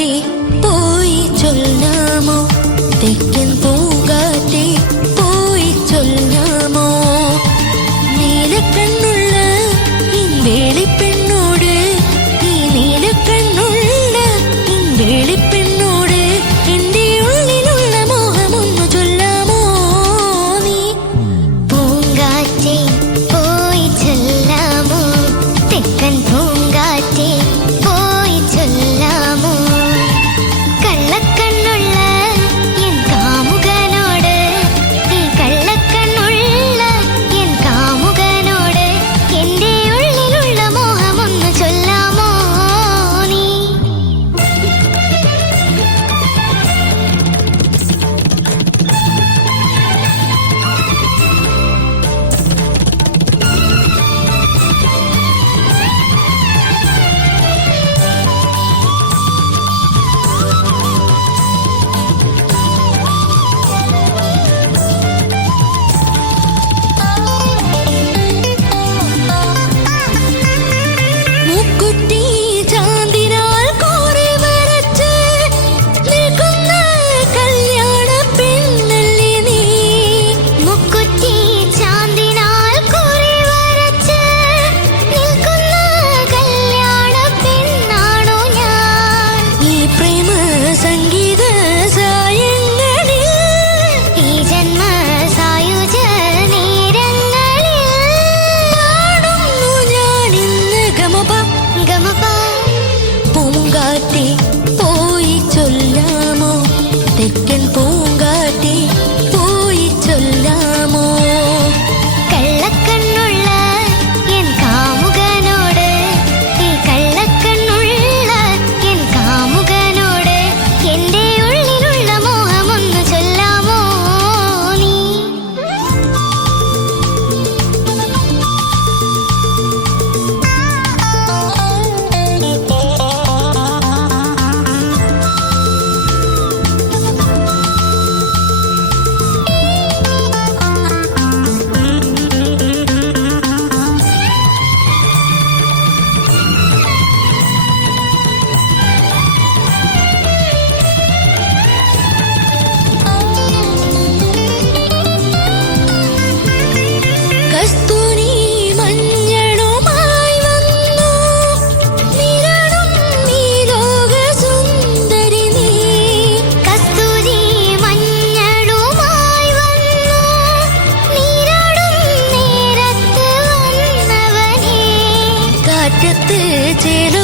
പൂങ്കാറ്റേ പോയി ചൊല്ലാമോ, തെക്കൻ പൂങ്കാറ്റേ പോയി ചൊല്ലാമോ, നീലക്കണ്ണുള്ള വേളിപ്പെണ്ണോട്, ഈ നീലക്കണ്ണുള്ള വേളിപ്പെണ്ണോട് എന്റെ ഉള്ളിലുള്ള മോഹമൊന്നു ചൊല്ലാമോ നീ. പൂങ്കാറ്റേ പോയി ചൊല്ലാമോ, തെക്കൻ പൂങ്കാറ്റേ പോയി ചൊല്ലാമോ, കള്ളക്കണ്ണുള്ള എൻ കാമുകനോട്, ഈ കള്ളക്കണ്ണുള്ള എൻ കാമുകനോട് എന്റെ ഉള്ളിലുള്ള മോഹമൊന്നു ചൊല്ലാമോ നീ. മുക്കുറ്റി ചാന്തിനാൽ കോറി വരച്ച് നിൽക്കുന്ന കല്യാണ പെണ്ണല്ലേ നീ. മുക്കുറ്റി ചാന്തിനാൽ കുറി വരച്ച് നിൽക്കുന്ന കല്യാണ പെണ്ണാണോ ഞാൻ. ഈ പ്രേമ സംഗീത സായങ്ങളിൽ, ഈ ജന്മ സായുജ നേരങ്ങളിൽ പാടുന്നു ഞാനിന്ന് ഗമപ. ഗമപ. പൂങ്കാറ്റേ പോയി ചൊല്ലാമോ, തെക്കൻ പൂങ്കാറ്റേ പോയി ചൊല്ലാമോ, കള്ളക്കണ്ണുള്ള എൻ കാമുകനോട്, ഈ കള്ളക്കണ്ണുള്ള എൻ കാമുകനോട് എന്റെ ഉള്ളിലുള്ള മോഹമൊന്നു ചൊല്ലാമോ നീ. കസ്തൂരി മഞ്ഞളുമായി വന്നു നിരളും നീ ലോകസുന്ദരി നീ. കസ്തൂരി മഞ്ഞളുമായി വന്നു നീരാടും നേരത്ത് വന്നവനേ, കാറ്റത്ത് ചേലോ